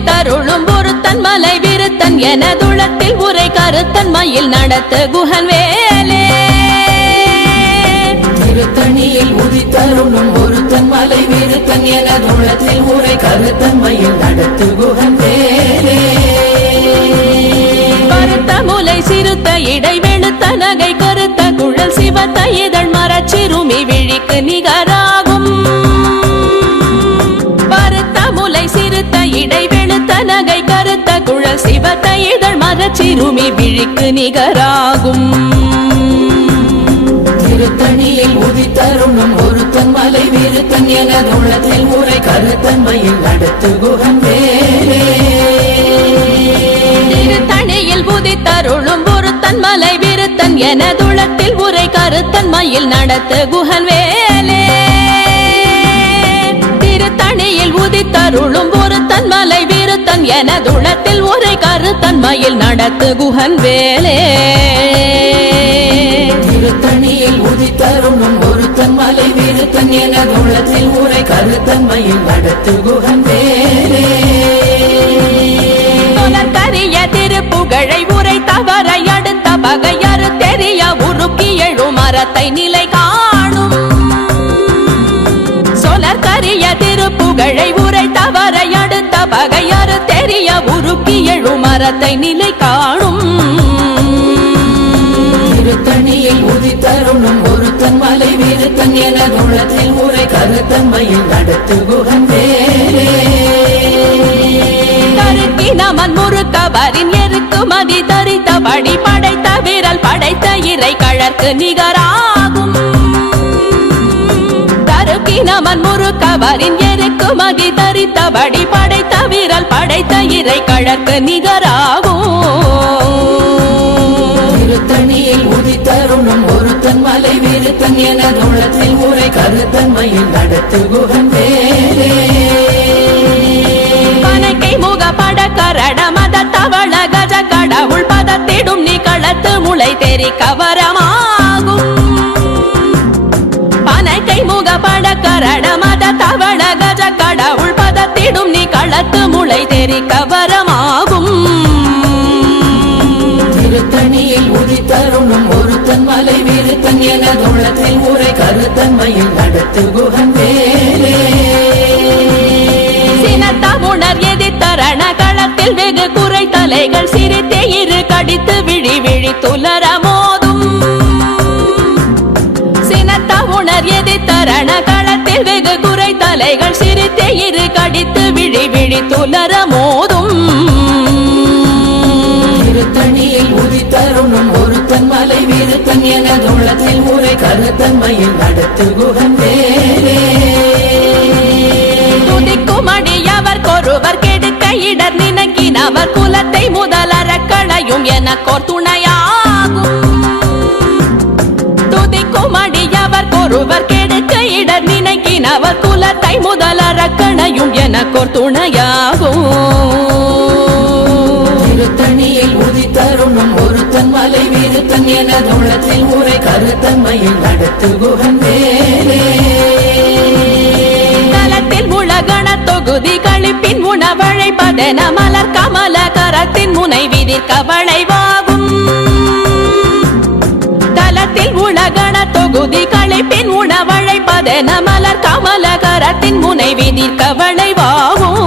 உதித்தருளும் ஒருத்தன் மலை விருத்தன் எனதுளத்தில் உரை கருத்தன் மயில் நடத்து குகன் வேலே திருத்தணியில் உதித்தருளும் ஒருத்தன் மலை விருத்தன் எனதுளத்தில் உரை கருத்தன் மயில் நடத்து குகன் வேலே கருத்த முலை சிறுத்த இடை வெளுத்த நகை கருத்த குழல் சிவத்த இதழ் மரச்சிறுமி விழிக்கு நிகராகும் பருத்த முலை சிறுத்த இடை வெளுத்த நகை கருத்த குழல் சிவத்த இதழ் மரச்சிறுமி விழிக்கு நிகராகும் திருத்தணியில் உதித்தருளும் ஒருத்தன் மலை விருத்தன் எனதுளத்தில் உரை கருத்தன் மயில் நடத்து குகன் வேலே திருத்தணியில் உதித்தருளும் ஒருத்தன் மலை விருத்தன் எனதுளத்தில் உரை கருத்தன் மயில் நடத்து குகன் வேலே திருத்தணியில் உதித்தருளும் ஒருத்தன் மலை விருத்தன் எனதுளத்தில் உரை கருத்தன் மயில் நடத்து குகன் வேலே திருத்தணியில் உதித்தருளும் ஒருத்தன் மலை விருத்தன் எனதுளத்தில் உரை கருத்தன் மயில் நடத்து குகன் வேலே கரிய திருப்புகழை உரை தவறை அடுத்த பகையறு தெரிய உருக்கி எழும் மரத்தை நிலை காணும் சொலற்கரிய திருப்புகழை உரை தவறை அடுத்த பகையறு தெரிய உருக்கி எழும் மரத்தை நிலை காணும் திருத்தணியில் உதித்தருளும் ஒருத்தன் மலை விருத்தன் எனதுளத்தில் உரை கருத்தன் மயில் நடத்து குகன் வேலே நமன் முறுக்கவரின் எருக்கு மதி தரித்த படி படைத்த விரல் படைத்த இறை கழற்கு நிகராகும் தருக்கி நமன் முறுக்கவரின் எருக்கு மதி தரித்த படி படைத்த விரல் படைத்த இறை கழற்கு நிகராகும் திருத்தணியில் உதித்தருளும் ஒருத்தன் மலை விருத்தன் எனதுளத்தில் உரை கருத்தன் மயில் நடத்து குகன் வேலே முக பட கரட மத தவள கஜ கடவுள் பதத்திடும் நீ களத்து முளை தெரி கவரமாகும் பனைக்கை முக பட கரட மத தவள கஜ கடவுள் பதத்திடும் நீ களத்து முளை தெரி கவரமாகும் திருத்தணியில் உதித்தருளும் ஒருத்தன் மலை விருத்தன் எனதுளத்தில் உரை கருத்தன் மயில் நடத்து குகன் வேலே உணர் எதிர்த்தரண களத்தில் வெகு குறை தலைகள் சிரித்தே இரு கடித்து விழி விழி துலர மோதும் சினத்த உணர் எதிர்த்தரண களத்தில் வெகு குறை தலைகள் சிரித்தே இரு கடித்து விழி விழி துலர மோதும் திருத்தணியில் உதித்தருளும் ஒருத்தன் மலை விருத்தன் எனதுளத்தில் உரை கருத்தன் மயில் நடத்து குகன் வேலே துதிக்குமடியவர் கொருவர் கெடுக்க இடர் நினைக்கினவர் குலத்தை முதலற களையும் எனக்கோர் துணையாகும் துதிக்குமடியவர் கொருவர் கெடுக்க இடர் நினைக்கினவர் குலத்தை முதலற களையும் எனக்கோர் துணையாகும் திருத்தணியில் உதித்தருளும் ஒருத்தன் மலை விருத்தன் எனதுளத்தில் உரை கருத்தன் மயில் நடத்து குகன் வேலே உலகண தொகுதி கழிப்பின் உணவழைப்பதென மலர் கமல கரத்தின் முனை விதிர்க்க வளைவாகும் தலத்தில் உலகண தொகுதி கழிப்பின் உணவழைப்பதென மலர் கமல கரத்தின் முனை விதிர்க்க வளைவாகும்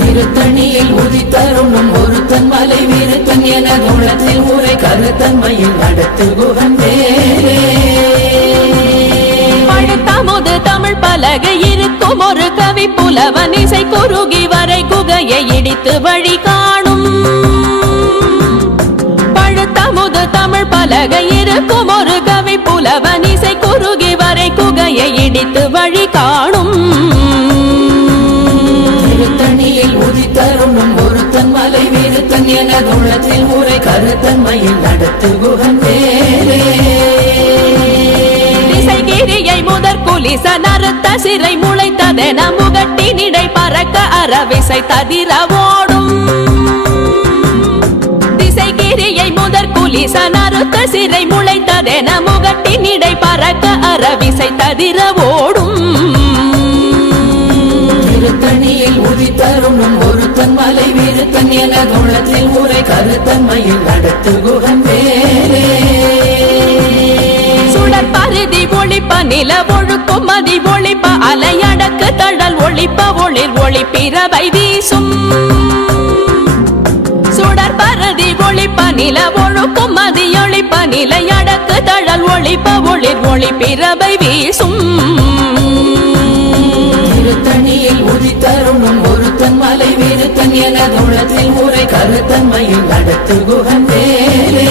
திருத்தணியில் உதித்தருளும் ஒருத்தன் மலை விருத்தன் எனதுளத்தில் உரை கருத்தன் மயில் நடத்து குகன் வேலே முது தமிழ் பலகை இருக்கும் ஒரு கவி புலவன் இசை குறுகி வரை குகையை இடித்து வழி காணும் பழுத்த முது தமிழ் பலகை இருக்கும் ஒரு கவி புலவன் இசை குறுகி வரை குகையை இடித்து வழி காணும் திருத்தணியில் உதித்தருளும் ஒருத்தன் மலை விருத்தன் எனதுளத்தில் உரை கருத்தன் மயில் நடத்து குகன் வேலே கிரியை முதற் குலிச நறுத்த சிறை முளைத்ததென முகட்டினிடை பறக்க அறவிசை ததிர ஓடும் திசைகிரியை முதற் குலிச நறுத்த சிறை முளைத்ததென முகட்டினிடை பறக்க அறவிசை ததிர ஓடும் திருத்தணியில் உதித்தருணும் ஒருத்தன் மலை விருத்தன் எனது உள்ளத்தில் உரை கருத்தன்மையில் நடத்து குகன் வேலே சுடர் பருதி ஒளிப்ப நில ஒழுக்கும் மதி ஒளிப்ப அலையடக்கு தழல் ஒளிப்ப ஒளிர் ஒளிப்பிரவை வீசும் சுடர் பருதி ஒளிப்ப நில ஒழுக்கும் மதி ஒளிப்ப நிலையடக்கு தழல் ஒளிப்ப ஒளிர் ஒளிப்பிரவை வீசும் திருத்தணியில் உதித்தருணும் ஒருத்தன் மலை விருத்தன் எனது உள்ளத்தில் உரை கருத்தன்மையில் நடத்து குகன் வேலே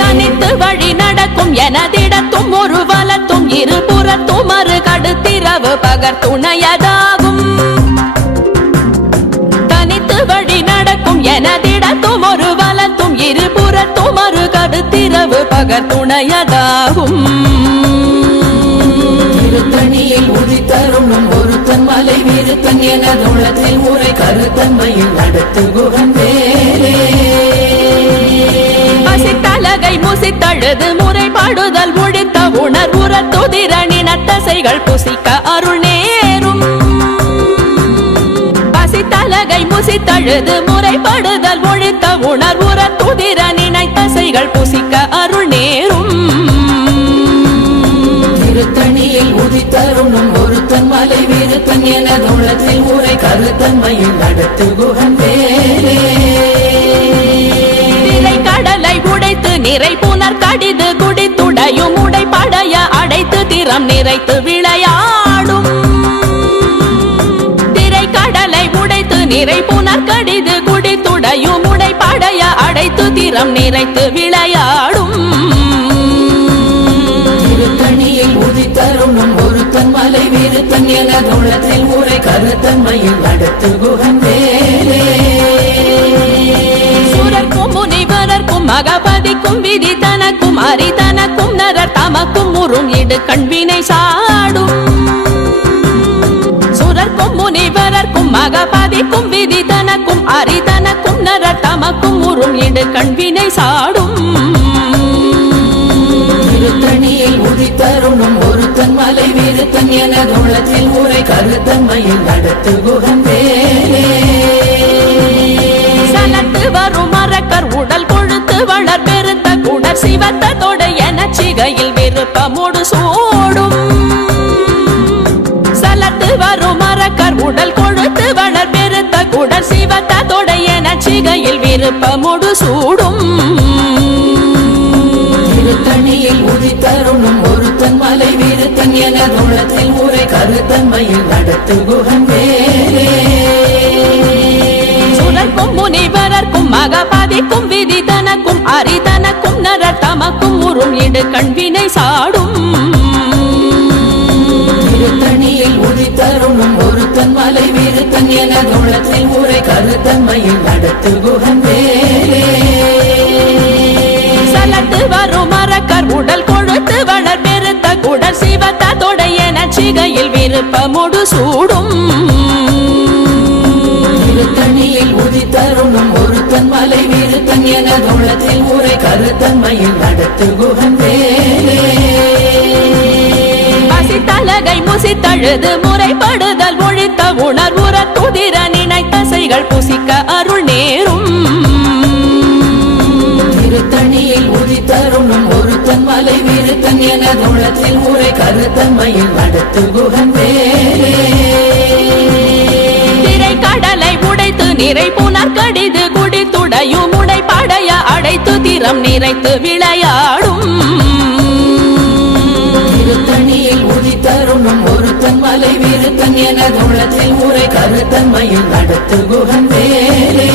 தனித்து வழி நடக்கும் எனதிடத்தும் ஒரு வலத்தும் இருபுறத்தும் மறு கடுத்திரவு பகர் துணையதாகும் தனித்து வழி நடக்கும் எனதிடத்தும் ஒரு வலத்தும் இருபுறத்தும் மறு கடுத்திரவு பகர் துணையதாகும் திருத்தணியில் உதித்தருணும் ஒருத்தன் மலை விருத்தன் எனது உள்ளத்தில் உரை கருத்தன்மையில் நடத்து குகன் வேலே பசித்தலகை முசித்தழுது முறைப்பாடுதல் ஒழித்த உணர்வுற துதிரணினத்தசைகள் புசிக்க அருள் நேரும் பசித்தலகை முசித்தழுது முறைப்படுதல் ஒழித்த உணர்வுற துதிரணினத்தசைகள் புசிக்க அருள் நேரும் திருத்தணியில் உதித்தருணும் ஒருத்தன் மலை விருத்தன் எனது உள்ளத்தில் உரை கருத்தன்மையில் நடத்து குகன் வேலே கடலை உடைத்து நிறை புனர் கடிது குடித்துடையும் உடைப்படைய அடைத்து திறம் நிறைத்து விளையாடும் திரை கடலை உடைத்து நிறை புனர் கடிது குடித்துடையும் உடைப்படைய அடைத்து திறம் நிறைத்து விளையாடும் திருத்தணியில் உதித்தருணும் ஒருத்தன் மலை விருத்தன் எனது உள்ளத்தில் உரை கருத்தன்மையில் நடத்து குகன் வேலே சுரர்க்கும் முனிவரர்க்கும் மகபதிக்கும் விதி தனக்கும் அரி தனக்கும் நரர் தமக்கும் உறும் இடு கண்வினை சாடும் சுரர்க்கும் முனிவரர்க்கும் மகபதிக்கும் விதி தனக்கும் அரி தனக்கும் நரர் தமக்கும் உறும் இடு கண்வினை சாடும் திருத்தணியில் உதித்தருணும் ஒருத்தன் மலை விருத்தன் எனது உள்ளத்தில் உரை கருத்தன்மையில் நடத்து குகன் வேலே சலத்து வரும் மரக்கர் உடல் கொழுத்து வளர் பெருத்த குடர் சிவத்த தொடு என சிகையில் விருப்பமுடு சூடும் சலத்து வரும் மரக்கர் உடல் கொழுத்து வளர் பெருத்த குடர் சிவத்த தொடு என சிகையில் விருப்பமுடு சூடும் திருத்தணியில் உதித்தருணும் ஒருத்தன் மலை விருத்தன் எனது உள்ளத்தில் உரை கருத்தன்மையில் நடத்து குகன் வேலே சுரர்க்கும் முனிவரர்க்கும் மகபதிக்கும் விதி தனக்கும் அரி தனக்கும் நரர் தமக்கும் உறும் இடு கண்வினை சாடும் திருத்தணியில் உதித்தருணும் ஒருத்தன் மலை விருத்தன் எனது உள்ளத்தில் உரை கருத்தன்மையில் நடத்து குகன் வேலே சலத்து வரும் மரக்கர் உடல் கொழுத்து வளர் பெருத்த குடர் சிவத்த தொடு என சிகையில் விருப்பமுடு சூடும் திருத்தணியில் உதித்தருணும் ஒருத்தன் மலை விருத்தன் எனது உள்ளத்தில் உரை கருத்தன்மையில் நடத்து குகன் வேலே பசித்தலகை முசித்தழுது முறைப்படுதல் ஒழித்த உணர்வுற துதிர நினைத்தசைகள் புசிக்க அருள் நேரும் திருத்தணியில் உதித்தருணும் ஒருத்தன் மலை விருத்தன் எனது உள்ளத்தில் உரை கருத்தன்மையில் நடத்து குகன் வேலே திரை கடலை உடைத்து நிறை புனர் கடிது குடித்துடையும் உடைப்படைய அடைத்து திறம் நிறைத்து விளையாடும் திருத்தணியில் உதித்தருணும் ஒருத்தன் மலை விருத்தன் எனது உள்ளத்தில் உரை கருத்தன்மையில் நடத்து குகன் வேலே